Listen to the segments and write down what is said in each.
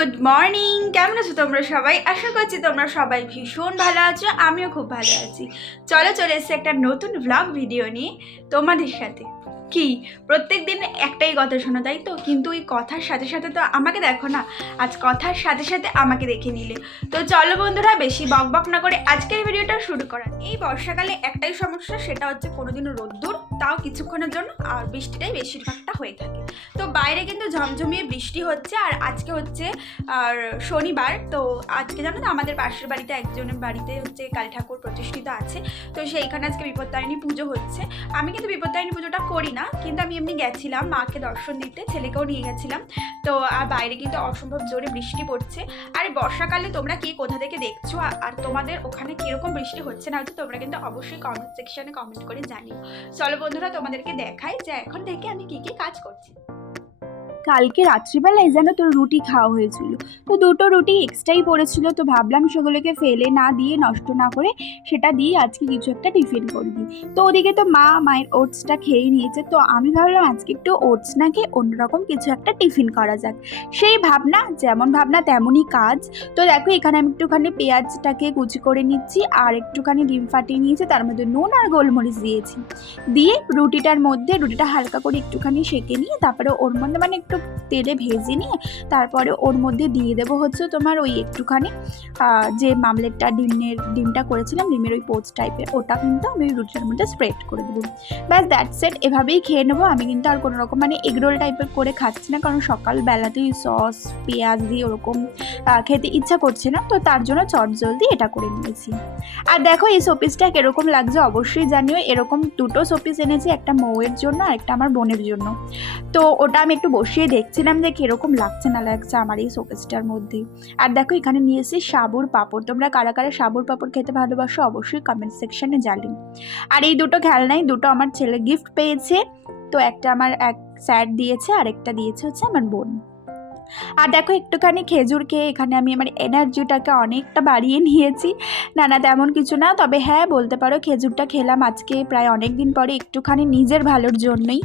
Good morning. কেমন আছো তোমরা সবাই? আশা করছি তোমরা সবাই ভীষণ ভালো আছো, আমিও খুব ভালো আছি। চলো চলে এসছি একটা নতুন ব্লগ ভিডিও নিয়ে তোমাদের সাথে। কি? প্রত্যেক দিন একটাই কথা শোনো, তাই তো? কিন্তু ওই কথার সাথে সাথে তো আমাকে দেখো না, আজ কথার সাথে সাথে আমাকে দেখে নিলে। তো চলো বন্ধুরা, বেশি বক বক না করে আজকের ভিডিওটা শুরু করা এই বর্ষাকালে একটাই সমস্যা, সেটা হচ্ছে কোনোদিনও রোদ্দুর, তাও কিছুক্ষণের জন্য, আর বৃষ্টিটাই বেশিরভাগটা হয়ে থাকে। তো বাইরে কিন্তু ঝমঝমিয়ে বৃষ্টি হচ্ছে, আর আজকে হচ্ছে, আর শনিবার, তো আজকে জানো তো আমাদের পাশের বাড়িতে একজনের বাড়িতে হচ্ছে কালী ঠাকুর প্রতিষ্ঠিত আছে, তো সেইখানে আজকে বিপত্তারিণী পুজো হচ্ছে। আমি কিন্তু বিপত্তারিণী পুজোটা করি না কিন্তু আমি এমনি গেছিলাম, মাকে দর্শন দিতে, ছেলেকেও নিয়ে গেছিলাম। তো, আর বাইরে কিন্তু অসম্ভব জোরে বৃষ্টি পড়ছে। আর, বর্ষাকালে তোমরা কে কোথা থেকে দেখছ? আর তোমাদের ওখানে কীরকম বৃষ্টি হচ্ছে না হচ্ছে, তোমরা কিন্তু অবশ্যই কমেন্ট সেকশানে কমেন্ট করে জানিও। চলো বন্ধুরা, তোমাদেরকে দেখাই যে এখন থেকে আমি কি কি কাজ করছি। কালকে রাত্রিবেলায় যেন তোর রুটি খাওয়া হয়েছিল। তো দুটো রুটি এক্সট্রাই পড়েছিল, তো ভাবলাম সেগুলোকে ফেলে না দিয়ে, নষ্ট না করে সেটা দিয়ে আজকে কিছু একটা টিফিন করে দিই। তো ওদিকে তো মা মায়ের ওটসটা খেয়ে নিয়েছে, তো আমি ভাবলাম আজকে একটু ওটস না খেয়ে অন্যরকম কিছু একটা টিফিন করা যাক। সেই ভাবনা, যেমন ভাবনা তেমনই কাজ। তো দেখো এখানে আমি একটুখানি পেঁয়াজটাকে কুচি করে নিচ্ছি, আর একটুখানি ডিম ফাটিয়ে নিয়েছি, তার মধ্যে নুন আর গোলমরিচ দিয়েছি। দিয়ে রুটিটার মধ্যে, রুটিটা হালকা করে একটুখানি সেঁকে নিয়ে, তারপরে ওর মধ্যে মানে একটু তেলে ভেজে নিয়ে তারপরে ওর মধ্যে দিয়ে দেবো হচ্ছে তোমার ওই একটুখানি যে মামলেটটা ডিমের, ডিমটা করেছিলাম, ডিমের ওই পোচ টাইপের ওটা কিন্তু আমি ওই রুটিটার মধ্যে স্প্রেড করে দেবো। ব্যাস দ্যাট সেট এভাবেই খেয়ে নেব। আমি কিন্তু আর কোনো রকম মানে এগরোল টাইপের করে খাচ্ছি না, কারণ সকালবেলাতেই সস পেঁয়াজ দিয়ে ওরকম খেতে ইচ্ছা করছে না, তো তার জন্য চট জলদি এটা করে নিয়েছি। আর দেখো, এই শোপিসটা কীরকম লাগছে অবশ্যই জানিও। এরকম দুটো শোপিস এনেছি, একটা মৌয়ের জন্য আর একটা আমার বোনের জন্য। তো ওটা আমি একটু বসিয়ে দেখছিলাম যে কীরকম লাগছে না লাগছে আমার এই শোকেসটার মধ্যে। আর দেখো, এখানে নিয়ে এসেছি সাবুর পাঁপড়। তোমরা কারা কারা সাবুর পাঁপড় খেতে ভালোবাসো অবশ্যই কমেন্ট সেকশনে জানি আর এই দুটো খেলনাই দুটো আমার ছেলে গিফট পেয়েছে, তো একটা আমার এক স্যার দিয়েছে আর একটা দিয়েছে হচ্ছে আমার বোন। আর দেখো, একটুখানি খেজুর খেয়ে এখানে আমি আমার এনার্জিটাকে অনেকটা বাড়িয়ে নিয়েছি। না না, তেমন কিছু না, তবে হ্যাঁ বলতে পারো খেজুরটা খেলাম আজকে প্রায় অনেক দিন পরে, একটুখানি নিজের ভালোর জন্যই।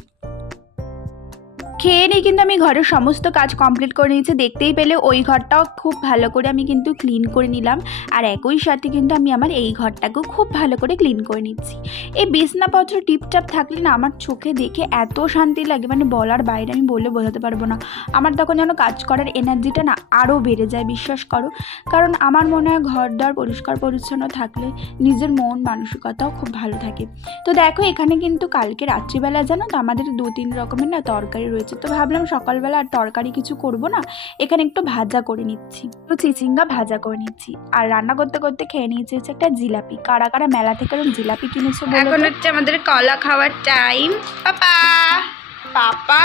খেয়ে নিয়ে কিন্তু আমি ঘরের সমস্ত কাজ কমপ্লিট করে নিয়েছি। দেখতেই পেলে ওই ঘরটাও খুব ভালো করে আমি কিন্তু ক্লিন করে নিলাম। আর একই সাথে কিন্তু আমি আমার এই ঘরটাকেও খুব ভালো করে ক্লিন করে নিচ্ছি। এই বিছনাপত্র টিপটাপ থাকলে না আমার চোখে দেখে এত শান্তি লাগে। মানে বলার বাইরে আমি বলে বোঝাতে পারব না। আমার তখন যেন কাজ করার এনার্জিটা না আরও বেড়ে যায়, বিশ্বাস করো। কারণ আমার মনে হয় ঘর দর পরিষ্কার পরিচ্ছন্ন থাকলে নিজের মন, মানসিকতাও খুব ভালো থাকে। তো দেখো এখানে কিন্তু কালকে রাত্রিবেলা জানো তো আমাদের দু তিন রকমের না তরকারি রয়েছে। তো ভাবলাম সকালবেলা আর তরকারি কিছু করব না এখানে একটু ভাজা করে নিচ্ছি। তো চিচিঙ্গা ভাজা করে নিচ্ছি। আর রান্না করতে করতে খেয়ে নিয়েছি হচ্ছে একটা জিলাপি। কারা কারা মেলা থেকে জিলাপি কিনেছো এখন হচ্ছে আমাদের কলা খাওয়ার টাইম পাপা! পাপা?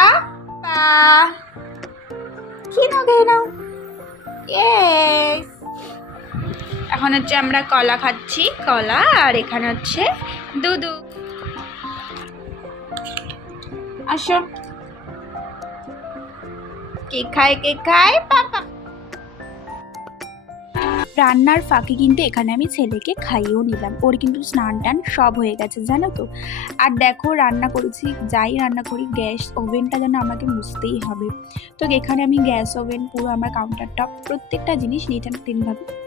পা। খেয়ে নাও খেয়ে নাও। এখন হচ্ছে আমরা কলা খাচ্ছি কলা আর এখানে হচ্ছে দুধু। আসো। কে খায় কে খায় পাপা রান্নার ফাঁকে কিন্তু এখানে আমি ছেলেকে খাইয়েও নিলাম। ওর কিন্তু স্নান টান সব হয়ে গেছে, জানো তো? আর দেখো, রান্না করেছি, যাই রান্না করি, গ্যাস ওভেনটা যেন আমাকে মুছতেই হবে। তো এখানে আমি গ্যাস ওভেন, পুরো আমার কাউন্টার টপ প্রত্যেকটা জিনিস নিট অ্যান্ড ক্লিনভাবে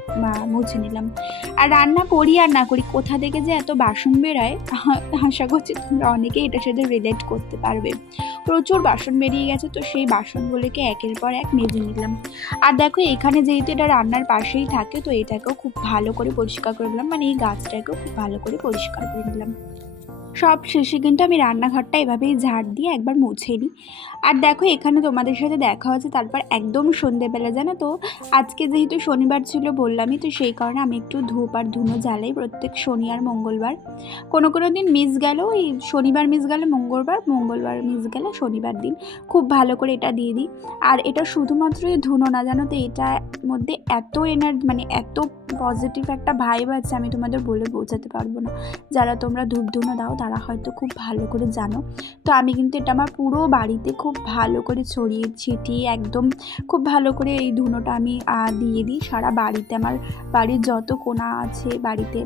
মুছে নিলাম। আর রান্না করি আর না করি, কোথা থেকে যে এত বাসন বেরোয়, আশা করছি তোমরা অনেকেই এটার সাথে রিলেট করতে পারবে। প্রচুর বাসন বেরিয়ে গেছে, তো সেই বাসনগুলোকে একের পর এক মেজে নিলাম। আর দেখো, এখানে যেহেতু এটা রান্নার পাশেই থাকে তো এটাকেও খুব ভালো করে পরিষ্কার করে নিলাম। মানে এই গাছটাকেও খুব ভালো করে পরিষ্কার করে নিলাম। সব শেষে কিন্তু আমি রান্নাঘরটা এভাবেই ঝাড় দিয়ে একবার মুছে নিই। আর দেখো, এখানে তোমাদের সাথে দেখা হচ্ছে তারপর একদম সন্ধেবেলা, জানো তো? আজকে যেহেতু শনিবার ছিল বললামই, তো সেই কারণে আমি একটু ধূপ আর ধুনো জ্বালাই প্রত্যেক শনি আর মঙ্গলবার। কোনো কোনো দিন মিস গেল এই শনিবার মিস গেলে, মঙ্গলবার মঙ্গলবার মিস গেলে, শনিবার দিন। খুব ভালো করে এটা দিয়ে দিই। আর এটা শুধুমাত্রই ধুনো না, জানো তো? এটার মধ্যে এত এনার্জি মানে এত পজিটিভ একটা ভাইব আছে, আমি তোমাদের বলে বোঝাতে পারব না। যারা তোমরা ধূপ ধুনো দাও তারা হয়তো খুব ভালো করে জানো। তো আমি কিন্তু এটা আমার পুরো বাড়িতে খুব ভালো করে ছড়িয়ে ছিটিয়ে একদম খুব ভালো করে এই ধুনোটা আমি দিয়ে দিই। সারা বাড়িতে আমার বাড়ির যত কোনা আছে, বাড়িতে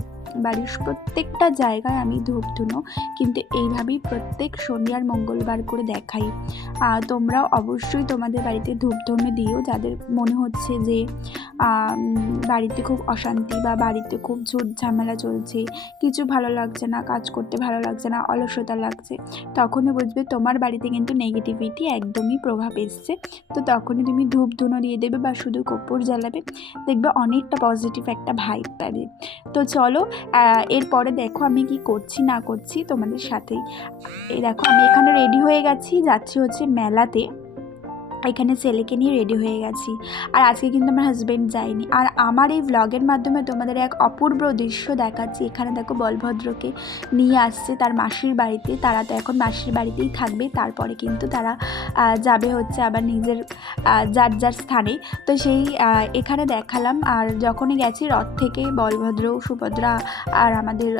বাড়ির প্রত্যেকটা জায়গায় আমি ধূপ ধুনো কিন্তু এইভাবেই প্রত্যেক শনি আর মঙ্গলবার করে দেখাই। তোমরাও অবশ্যই তোমাদের বাড়িতে ধূপ ধুনো দিও, যাদের মনে হচ্ছে যে বাড়িতে খুব অশান্তি বা বাড়িতে খুব ঝুট ঝামেলা চলছে, কিছু ভালো লাগছে না, কাজ করতে ভালো লাগছে না, অলসতা লাগছে, তখনই বুঝবে তোমার বাড়িতে কিন্তু নেগেটিভিটি একদমই প্রভাব এসছে। তো তখনই তুমি ধূপ ধুনো দিয়ে দেবে বা শুধু কর্পূর জ্বালাবে, দেখবে অনেকটা পজিটিভ একটা ভাইব পাবে। তো চলো এরপরে দেখো আমি কি করছি, না করছি তোমাদের সাথেই। এই দেখো, আমি এখানে রেডি হয়ে গেছি, যাচ্ছি হচ্ছে মেলাতে। এখানে ছেলেকে নিয়ে রেডি হয়ে গেছি। আর আজকে কিন্তু আমার হাজব্যান্ড যায়নি। আর আমার এই ভ্লগের মাধ্যমে তোমাদের এক অপূর্ব দৃশ্য দেখাচ্ছি। এখানে দেখো বলভদ্রকে নিয়ে আসছে তার মাসির বাড়িতে। তারা তো এখন মাসির বাড়িতেই থাকবে। তারপরে কিন্তু তারা যাবে হচ্ছে আবার নিজের যার যার স্থানে। তো সেই এখানে দেখালাম। আর যখনই গেছি রথ থেকে বলভদ্র, সুভদ্রা আর আমাদের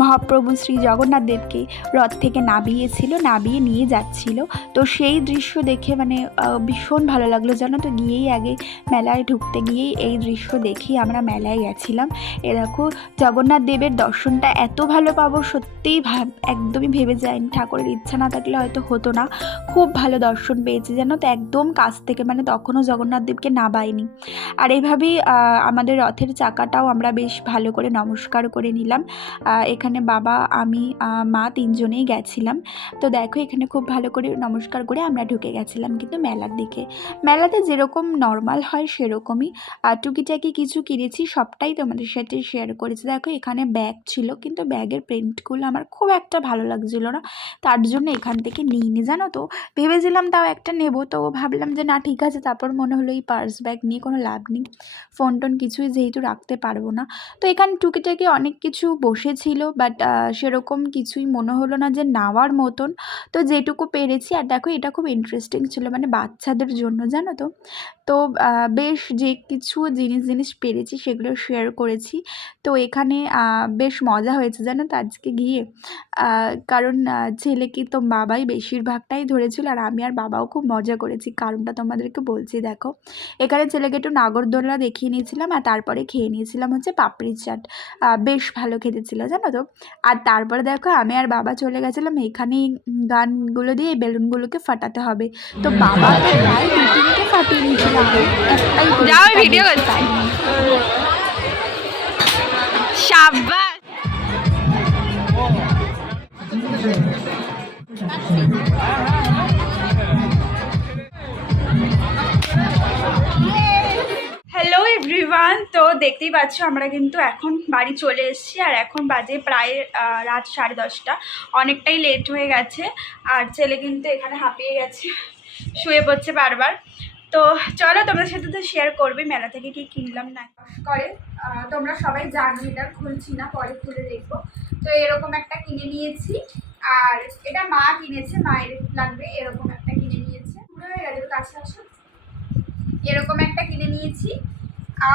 মহাপ্রভু শ্রী জগন্নাথ দেবকে রথ থেকে নাবিয়েছিল নাবিয়ে নিয়ে যাচ্ছিল। তো সেই দৃশ্য দেখে মানে ভীষণ ভালো লাগল জানো তো? গিয়েই আগে মেলায় ঢুকতে গিয়েই এই দৃশ্য দেখেই আমরা মেলায় গেছিলাম। এ দেখো জগন্নাথ দেবের দর্শনটা এত ভালো পাবো সত্যিই ভাব একদমই ভেবে যায়নি ঠাকুরের ইচ্ছা না থাকলে হয়তো হতো না। খুব ভালো দর্শন পেয়েছি জানো তো? একদম কাছ থেকে মানে তখনও জগন্নাথ দেবকে নাবাইনি আর এভাবেই আমাদের রথের চাকাটাও আমরা বেশ ভালো করে নমস্কার করে নিলাম। আহ, এখানে বাবা, আমি মা তিনজনেই গেছিলাম। তো দেখো এখানে খুব ভালো করে নমস্কার করে আমরা ঢুকে গেছিলাম কিন্তু মেলার দিকে। মেলাতে যেরকম নর্মাল হয় সেরকমই। টুকিটাকি কিছু কিনেছি, সবটাই তোমাদের সাথে শেয়ার করেছি। দেখো এখানে ব্যাগ ছিল কিন্তু ব্যাগের প্রিন্টগুলো আমার খুব একটা ভালো লাগছিল না। তার জন্য এখান থেকে নিইনি, জানো তো? ভেবেছিলাম তাও একটা নেব, তো ভাবলাম যে না, ঠিক আছে। তারপর মনে হলো এই পার্স ব্যাগ নিয়ে কোনো লাভ নেই। ফোন টোন কিছুই যেহেতু রাখতে পারব না। তো এখানে টুকিটাকি অনেক কিছু বসেছিল বাট সেরকম কিছুই মনে হলো না যে নেওয়ার মতন। তো যেটুকু পেরেছি, আর দেখো এটা খুব ইন্টারেস্টিং ছিল মানে বাচ্চাদের জন্য, জানো তো? তো বেশ যে কিছু জিনিস জিনিস পেরেছি সেগুলো শেয়ার করেছি। তো এখানে বেশ মজা হয়েছে জানো তো আজকে গিয়ে? কারণ ছেলেকে তো বাবাই বেশিরভাগটাই ধরেছিল, আর আমি আর বাবাও খুব মজা করেছি। কারণটা তোমাদেরকে বলছি, দেখো। এখানে ছেলেকে একটু নাগরদোলনা দেখিয়ে নিয়েছিলাম, আর তারপরে খেয়ে নিয়েছিলাম হচ্ছে পাপড়ি চাট। বেশ ভালো খেতে ছিল, জানো তো? আর তারপরে দেখো আমি আর বাবা চলে গেছিলাম এখানেই গানগুলো দিয়ে এই বেলুনগুলোকে ফাটাতে হবে তো বাবা তো প্রায় দু তিনটে ফাটিয়ে নিয়েছিল আমি একটাই ভিডিও তাই করছি। পারিনি। দেখতেই পাচ্ছ, আমরা কিন্তু এখন বাড়ি চলে এসেছি আর এখন বাজে প্রায় রাত সাড়ে দশটা। অনেকটাই লেট হয়ে গেছে, আর ছেলে কিন্তু এখানে হাঁপিয়ে গেছে, শুয়ে পড়ছে বারবার। তো চলো, তোমাদের সাথে তো শেয়ার করবে মেলা থেকে কি কিনলাম না করে তোমরা সবাই জানো, এটা খুলছি না, পরে খুলে দেখব। তো এরকম একটা কিনে নিয়েছি, আর এটা মা কিনেছে, মায়ের লাগবে, এরকম একটা কিনে নিয়েছে। পুরো হয়ে গেছে কাছে আসো। এরকম একটা কিনে নিয়েছি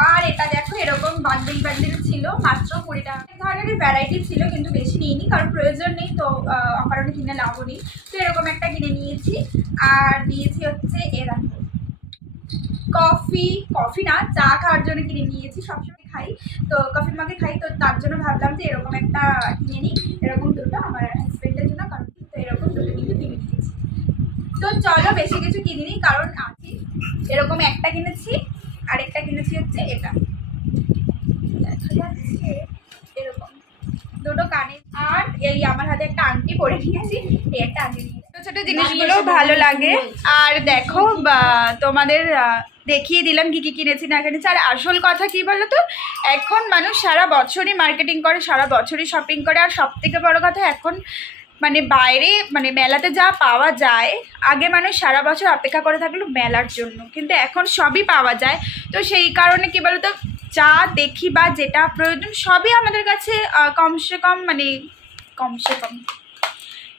আর এটা দেখো, এরকম বান্ডিল বান্ডিল ছিল, মাত্র কুড়ি টাকা। ধরনের ভ্যারাইটি ছিল, কিন্তু বেশি নিইনি, কারণ প্রয়োজন নেই, তো অকারণে কিনে লাভও নেই। তো এরকম একটা কিনে নিয়েছি, আর দিয়েছি হচ্ছে এরকম কফি কফি না, চা খাওয়ার জন্য কিনে নিয়েছি, সবসময় খাই। তো কফি মাকে খাই, তো তার জন্য ভাবলাম যে এরকম একটা কিনে নিই। এরকম দুটো, আমার হাজব্যান্ডের জন্য, কারণ তো এরকম দুটো কিন্তু কিনে নিয়েছি। তো চলো, বেশি কিছু কিনিনি, কারণ আছি এরকম একটা কিনেছি। আরেকটা কিনেছি হচ্ছে এটা। এরকম। দুটো কানে আর এই আমার হাতে একটা আংটি পরে নিয়েছি এই একটা আংটি ছোট ছোট জিনিসগুলো ভালো লাগে। আর দেখো তোমাদের দেখিয়ে দিলাম কি কি কিনেছি না কিনেছি। আর আসল কথা কি বলো তো এখন মানুষ সারা বছরই মার্কেটিং করে সারা বছরই শপিং করে। আর সব থেকে বড় কথা এখন মানে বাইরে মানে মেলাতে যা পাওয়া যায়, আগে মানুষ সারা বছর অপেক্ষা করে থাকল মেলার জন্য। কিন্তু এখন সবই পাওয়া যায়। তো সেই কারণে কী বলতো, যা দেখি বা যেটা প্রয়োজন সবই আমাদের কাছে কমসে কম মানে কমসে কম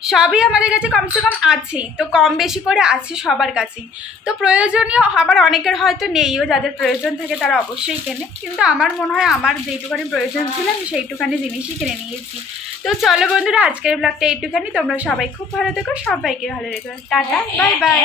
সবই আমাদের কাছে কমসে কম আছেই। তো কম বেশি করে আছে সবার কাছেই। তো প্রয়োজনীয় আবার অনেকের হয়তো নেইও যাদের প্রয়োজন থাকে তারা অবশ্যই কেনে। কিন্তু আমার মনে হয় আমার যেইটুখানি প্রয়োজন ছিল আমি সেইটুখানি জিনিসই কিনে নিয়েছি। তো চলো বন্ধুরা আজকের ব্লগটা এইটুখানি। তোমরা সবাই খুব ভালো থেকো সবাইকে ভালো রেখো। Tata bye bye.